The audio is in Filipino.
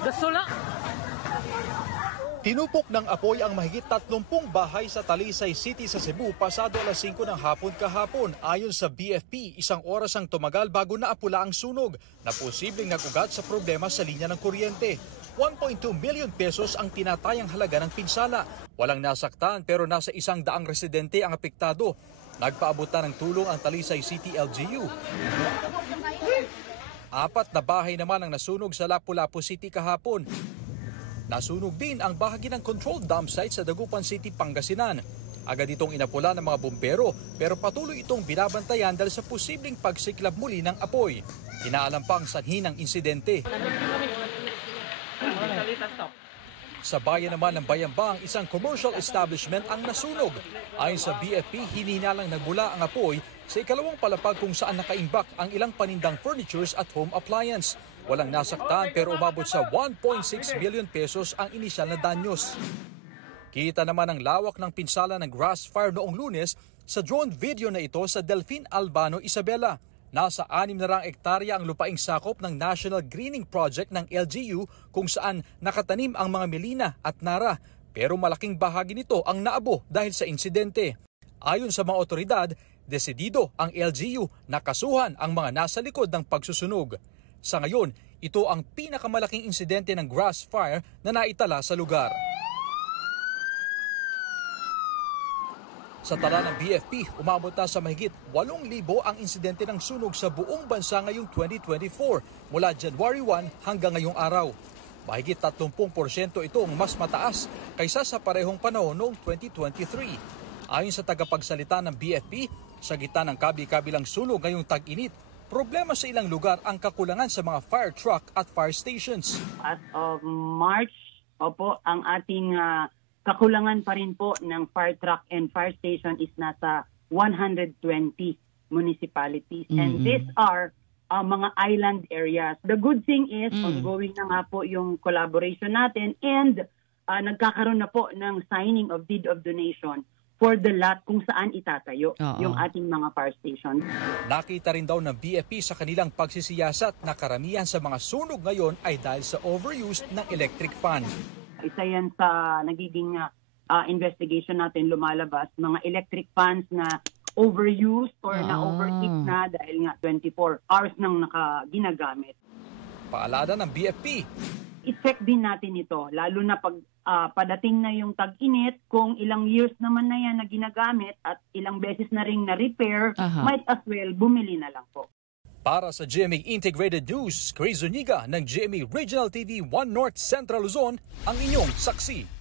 Gasula! Tinupok ng apoy ang mahigit 30 bahay sa Talisay City sa Cebu pasado alas 5 ng hapon kahapon. Ayon sa BFP, 1 oras ang tumagal bago naapula ang sunog na posibleng nag-ugat sa problema sa linya ng kuryente. 1.2 million pesos ang tinatayang halaga ng pinsala. Walang nasaktan pero nasa 100 residente ang apektado. Nagpaabot ng tulong ang Talisay City LGU. 4 na bahay naman ang nasunog sa Lapu-Lapu City kahapon. Nasunog din ang bahagi ng controlled dump site sa Dagupan City, Pangasinan. Agad itong inapula ng mga bumbero pero patuloy itong binabantayan dahil sa posibleng pagsiklab muli ng apoy. Inaalam pa ang sanhi ng insidente. Sa bayan naman ng Bayambang, isang commercial establishment ang nasunog. Ayon sa BFP, hininalang nagmula ang apoy sa ikalawang palapag kung saan nakaimbak ang ilang panindang furnitures at home appliance. Walang nasaktan pero umabot sa 1.6 million pesos ang inisyal na danyos. Kita naman ang lawak ng pinsala ng grass fire noong Lunes sa drone video na ito sa Delfin Albano, Isabela. Nasa 6 hektarya ang lupaing sakop ng National Greening Project ng LGU kung saan nakatanim ang mga melina at nara. Pero malaking bahagi nito ang naabo dahil sa insidente. Ayon sa mga otoridad, desidido ang LGU na kasuhan ang mga nasa likod ng pagsusunog. Sa ngayon, ito ang pinakamalaking insidente ng grass fire na naitala sa lugar. Sa tala ng BFP, umabot na sa mahigit 8,000 ang insidente ng sunog sa buong bansa ngayong 2024 mula January 1 hanggang ngayong araw. Mahigit 30% itong mas mataas kaysa sa parehong panahon noong 2023. Ayon sa tagapagsalita ng BFP, sa gitna ng kabi-kabilang sunog ngayong tag-init, problema sa ilang lugar ang kakulangan sa mga fire truck at fire stations. As of March, ang ating kakulangan pa rin po ng fire truck and fire station is nasa 120 municipalities. And these are mga island areas. The good thing is, ongoing na nga po yung collaboration natin and nagkakaroon na po ng signing of deed of donation for the lot kung saan itatayo yung ating mga fire stations. Nakita rin daw ng BFP sa kanilang pagsisiyasat na karamihan sa mga sunog ngayon ay dahil sa overuse ng electric fan. Isa yan sa nagiging investigation natin lumalabas, mga electric fans na overused or na overheat na dahil nga 24 hours nang ginagamit. Paalala ng BFP. I-check din natin ito, lalo na pag padating na yung tag-init, kung ilang years naman na yan na ginagamit at ilang beses na ring na-repair, might as well bumili na lang po. Para sa GMA Integrated News, Chris Zuniga ng GMA Regional TV 1 North Central Luzon, ang inyong saksi.